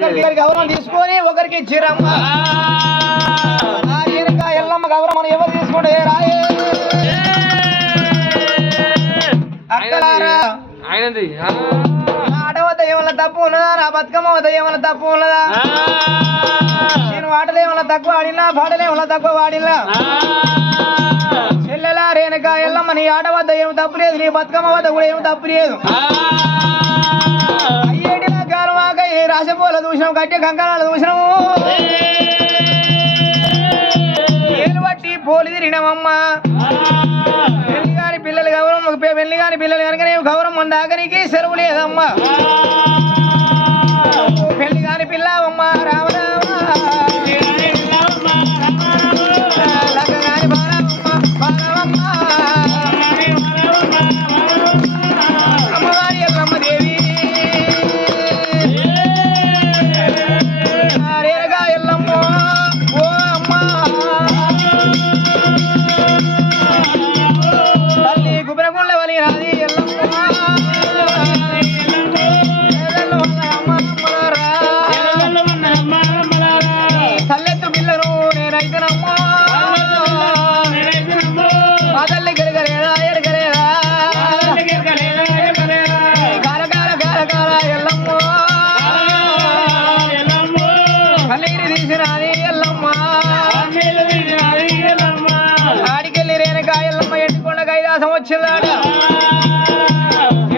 గౌరవం తీసుకొని ఒకరికి ఇచ్చిరమ్మ. ఎల్లమ్మ గౌరవం ఎవరు తీసుకుంటే రాయే అక్కడారా ఆడవద్ద ఏమన్నా తప్పు ఉన్నదా? నా బతుకమ్మ వద్ద ఏమన్నా తప్పు ఉన్నదా? నేను ఆటలు ఏమన్నా తక్కువ ఆడినా పాటలు ఏమన్నా తక్కువ వాడినా చెల్లెలా రేణుక ఎల్లమ్మ నీ ఆట వద్ద ఏమి తప్పు లేదు, నీ బతుకమ్మ వద్ద కూడా ఏమి తప్పు లేదు. అయ్యేటిలా గాలమాక ఈ రాసపోల దూషణం కట్టే కంకణాల దూషణము ఏలు బట్టి పోలి తిరిగినమమ్మ. పెళ్లి కాని పిల్లలు గౌరవం, పెళ్లి కాని పిల్లలు కనుక నేను గౌరవం దాకనికి సెలవు లేదమ్మా. పెళ్లి కాని పిల్లవమ్మ రామరామ లగ్గగాని బాలమ్మ బాలమ్మ అమ్మవారి ఎల్లమ్మ దేవి రేరగా ఎల్లమ్మ ఓ అమ్మ తల్లి గుబరగుండ వలి రాది ఎల్లమ్మ తల్లెత్తు పిల్లరు నేనైతేనమ్మా మా తల్లి గెలగలేదా ఎరగలేదా కాల కాల కాల కాల ఎల్లమ్మ కల్లిగిరి తీసినది ఎల్లమ్మ ఆడికెళ్ళి రేణుక ఎల్లమ్మ ఎండుకొండ కైలాసం వచ్చిందాట.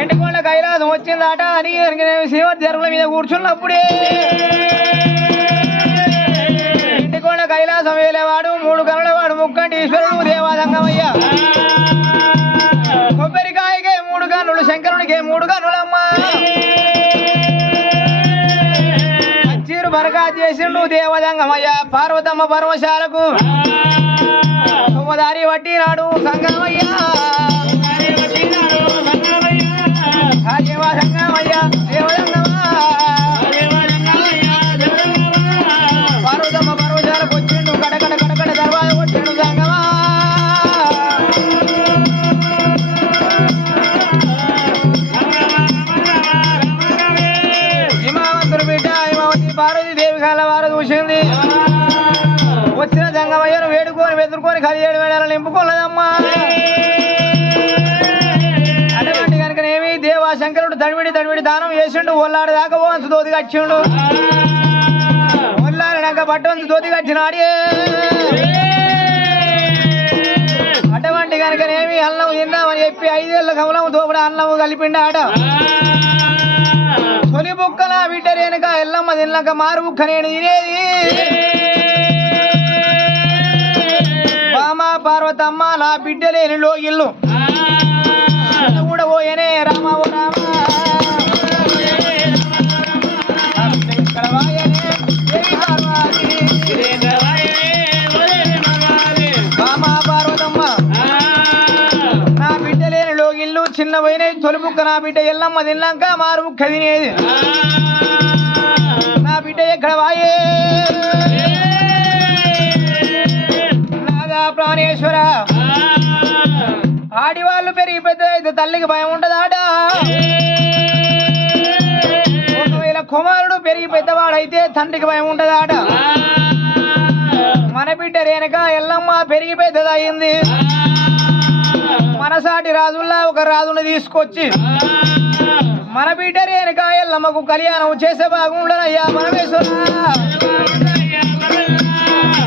ఎండుకొండ కైలాసం వచ్చిందాట అని శివ జరువుల మీద కూర్చున్నప్పుడే ఎండుకొండ కైలాసం వేలేవాడు మూడు కనులవాడు ముక్కంటి ఈశ్వరుడు దేవాదంగమయ్య. కొబ్బరికాయకే మూడు కన్నులు శంకరునికే మూడు కన్నులమ్మా. చీరు బరకా చేసిండు దేవదంగమయ్య పార్వతమ్మ పరమశాలకు సోమదారి వట్టినాడు సంగమయ్య సంగమయ్య దేవదంగమా పార్వతమ్మ పరమశాలకు వచ్చిండు కడకడ కడకడ దర్వాజ కొట్టిండు సంగమా. హిమావంతుడు బిడ్డ హిమావతి పార్వతీదేవి కాల వారు చూసింది. వచ్చిన జంగమయ్యను వేడుకొని వెతురుకొని 17 వేళలు నింపుకోలేదమ్మా. అటువంటి కనుకనేమి దేవాశంకరుడు తడివిడి తడివిడి దానం చేసిండు. ఒళ్ళాడు దాకా వంచు దోతి కచ్చిండు. ఒళ్ళాడినాక పట్టవంచు దోతి కచ్చినాడే. అటువంటి కనుకనేమి అన్నం తిందామని చెప్పి 5 ఏళ్ళ కమలము దోపుడు అన్నము కలిపిండాడ. తొలి బుక్కల బిడ్డ రేణుక ఎల్లమ్మ తిన్నాక మారు బుక్క నేను తినేది. బామ పార్వతమ్మ నా బిడ్డ లేని లోగిల్లు కూడా పోయేనే రామ ఓ రామ బామ పార్వతమ్మ నా బిడ్డ లేని లోగిల్లు చిన్న పోయినాయి. తొలి బుక్క నా బిడ్డ ఎల్లమ్మ తిన్నాక మారు బుక్క తినేది. నా బిడ్డ ఎక్కడ వాయే నాదా ప్రాణేశ్వర. ఆడివాళ్ళు పెరిగి పెద్ద అయితే తల్లికి భయం ఉంటదాట. ఒకవేళ కుమారుడు పెరిగి పెద్దవాడైతే తండ్రికి భయం ఉంటదాట. మన బిడ్డ రేణుక ఎల్లమ్మ పెరిగి పెద్దదయింది. మనసాటి రాజుల్లా ఒక రాజును తీసుకొచ్చి మన బిడ్డ రేణుక ఎల్లమ్మకు కళ్యాణం చేసే బాగుండనయ్యా మనమేశ్వర.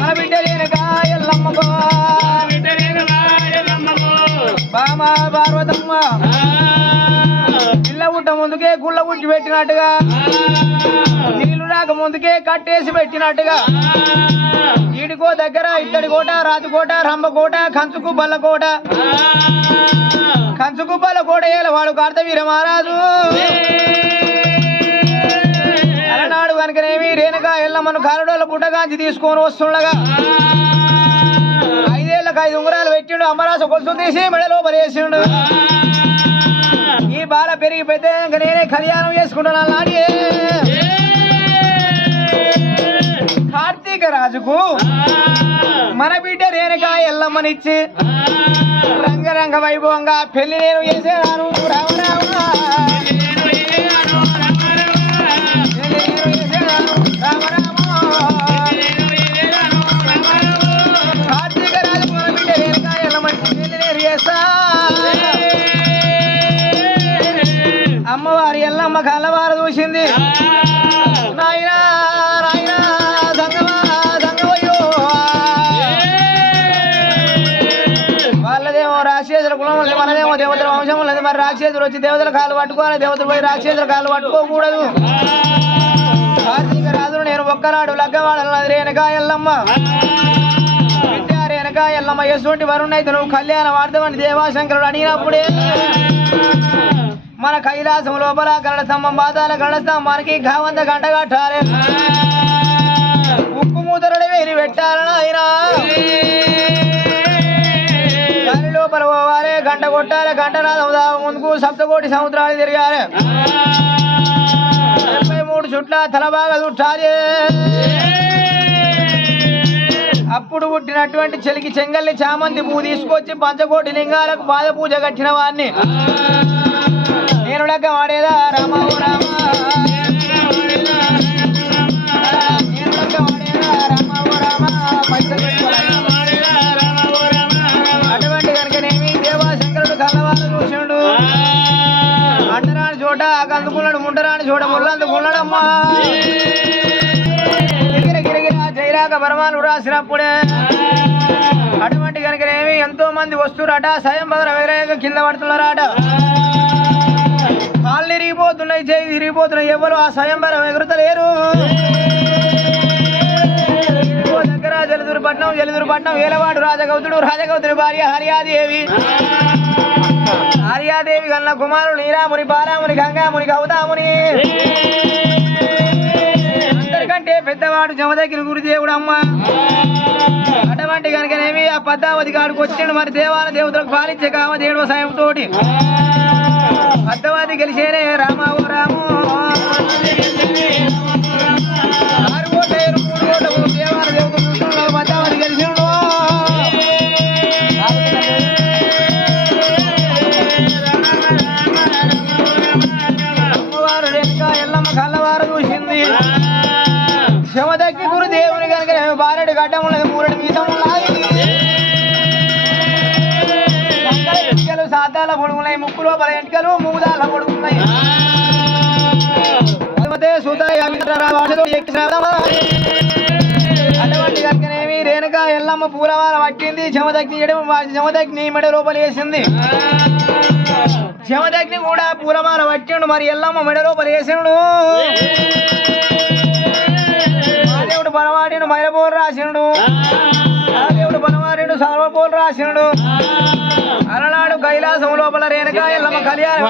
మన బిడ్డ రేణుక ఎల్లమ్మకు బామ పార్వతమ్మ ఇళ్ళ గుట్ట ముందుకే గుళ్ళ గుట్టి పెట్టినట్టుగా నీళ్లు రాక ముందుకే కట్టేసి పెట్టినట్టుగా ఈడికో దగ్గర ఇత్తడి కోట రాజుకోట రంభకోట కంచుకు బల్లకోట కంచుకు బల్లకోట వాడు కార్తవీర మహారాజు. అలనాడు కనుకనేమి రేణుక ఎల్లమ్మను కారడోళ్ళ పుట్టగాంచి తీసుకొని వస్తుండగా 5 ఏళ్ళకి 5 ఉంగరాలు పెట్టిండు. అమ్మరాస కొలుసు తీసి మెడలో పరేసిండు. ఈ బాల పెరిగి పెద్ద నేనే కళ్యాణం చేసుకుంటున్నా నాడి. కార్తీక రాజుకు మన బిడ్డ రేణుక ఎల్లమ్మనిచ్చి రంగరంగ వైభవంగా పెళ్లి నేను చేసేదాను రామ రామ. రాక్షసులు వచ్చి దేవతల కాళ్ళు పట్టుకోవాలి, దేవతలు పోయి రాక్షసుల కాళ్ళు పట్టుకోకూడదు. కార్తీక రాజులు నేను ఒక్కనాడు లగ్గవాడన్నది రేణుకా ఎల్లమ్మ, రేణుకా ఎల్లమ్మ ఎటువంటి వరుణైతే నువ్వు కళ్యాణం ఆడతామని దేవాశంకరుడు అడిగినప్పుడే మన కైలాసం లోపల గరడ స్తంభం బాధాల గరడ స్తంభానికి ఘావంత గంట కట్టాలి, ఉక్కు మూతరడి వేరి పెట్టాలని ఆయన దాని లోపల పోవాలి, గంట కొట్టాలి, గంట నాదం ముందుకు సప్తకోటి సముద్రాలు తిరగాలి, 73 చుట్ల తల బాగా చుట్టాలి. అప్పుడు పుట్టినటువంటి చెలికి చెంగల్ని చామంతి పువ్వు తీసుకొచ్చి పంచకోటి లింగాలకు పాద పూజ కట్టిన వాడిని నేను లెక్క వాడేదా రామ రామ, అటువంటి కనుకనేమి దేవాశంకరుడు కళ్ళవాళ్ళు చూసిండు, అంటరాని చోట అందుకున్నాడు, ముంటరాని చోట ముళ్ళందుకున్నాడమ్మా. గిరిగిరా జైరాక పరమాను రాసినప్పుడే అటువంటి కనుకనేమి ఎంతో మంది వస్తురట, స్వయంవర విగ్రహంగా కింద పడుతున్నారట, కాళ్ళు ఇరిగిపోతున్నాయి, చేయి ఇరిగిపోతున్నాయి, ఎవరు ఆ స్వయంవరం ఎగురుతలేరు. దగ్గర జలదురుపట్నం ఏలవాడు రాజగౌతుడి భార్య హరియాదేవి, హరియాదేవి కన్న కుమారుడు నీరాముని, బాలాముని, గంగాముని, గౌతాముని, అందరికంటే పెద్దవాడు జమదగ్గిన గురుదేవుడు అమ్మ. అటువంటి కనుకనేమి ఆ పద్మావతి కాడికి వచ్చిండు, మరి దేవతలకు పాలించే కామదేవుడు సాయంతో పద్మావతి గెలిచేనే రామావు రాము, 6 ఓట్లు 3 ఓట్లు దేవతలు పద్మావతి గెలిచిండు. అమ్మవారు రేణుకా ఎల్లమ్మ కళ్ళవారు చూసింది, శివదగ్గి గురుదేవుని కనుక బారెడు గడ్డం ఉన్నది, 3 మీసం ఉన్నది, ఎంటికలు సాతాల పొడుగున్నాయి, ముక్కు లోపల ఎంటికలు మూదాల పొడుగున్నాయి. అటువంటి కనుకనేమి రేణుకా ఎల్లమ్మ పూలవాల పట్టింది, చెమదగ్ని మెడ లోపల వేసింది, చెమదగ్ని కూడా పూలమాల పట్టిండు, మరి ఎల్లమ్మ మెడ లోపల వేసిండు. దేవుడు బలవాడిను మైలపోలు రాసిండు, దేవుడు బలవాడిను సర్వపోలు రాసిండు. అలనాడు కైలాసం లోపల రేణుకా ఎల్లమ్మ కళ్యాణం,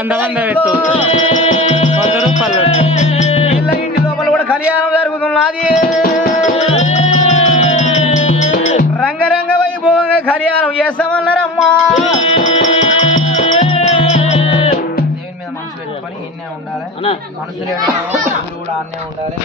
ఇంటి లోపల కూడా కళ్యాణం జరుగుతున్నది, రంగరంగ వైభవంగా కళ్యాణం చేస్తామన్నారమ్మా. దేవుని మీద మనసు పెట్టుకొని ఇన్నే ఉండాలి, మనసులు కూడా అన్నే ఉండాలి.